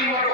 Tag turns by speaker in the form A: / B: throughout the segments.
A: কি মতো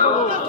A: Vamos!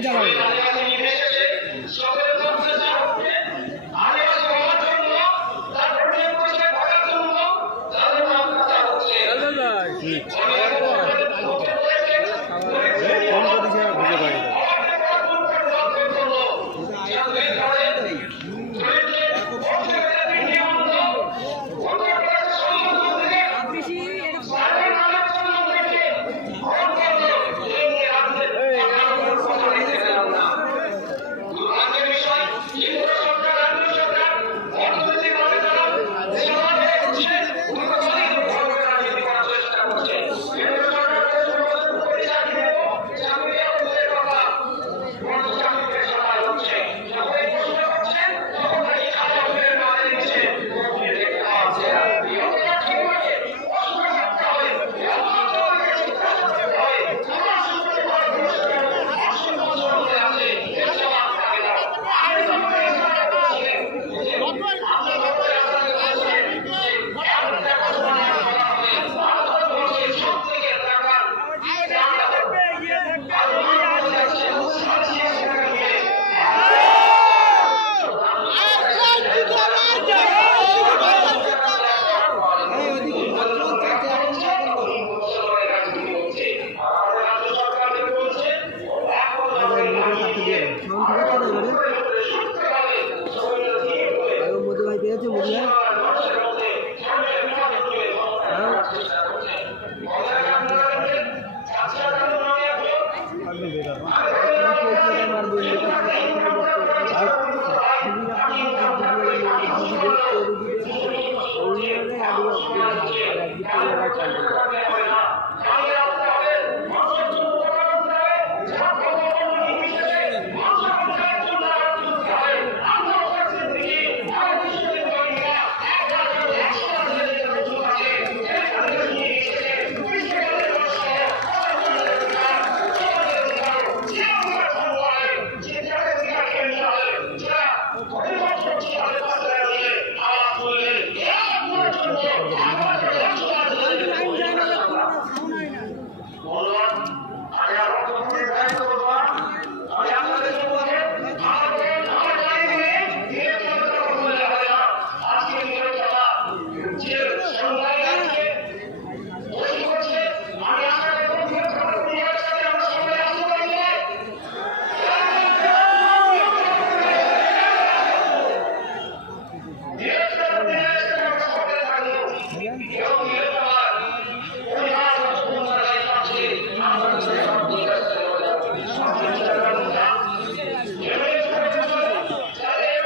A: জানাবো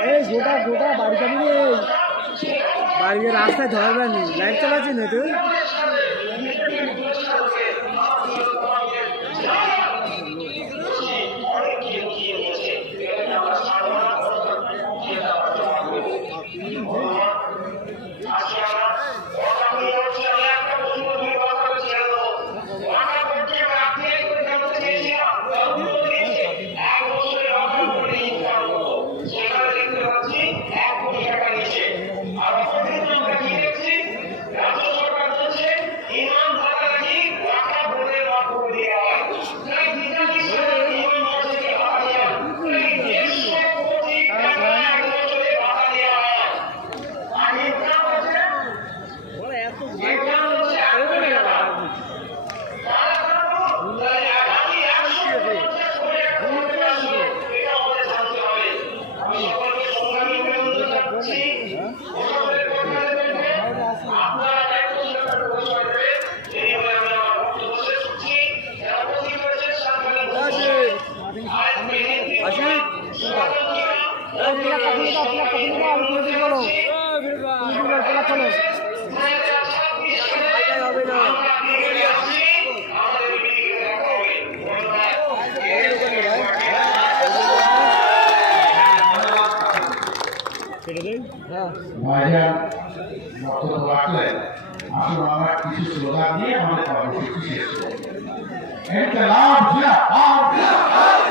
A: এই গোটা গোটা বাড়ি যাবি রে। বাড়ি রাস্তায় ধরবে নি। লাইট চালাচ্ছি না তুই?
B: ভাইজান বক্তব্য রাখলেন আসলে আমরা কিছু স্লোগান দিয়ে আমাদের শেষ করব ইনকলাব জিন্দাবাদ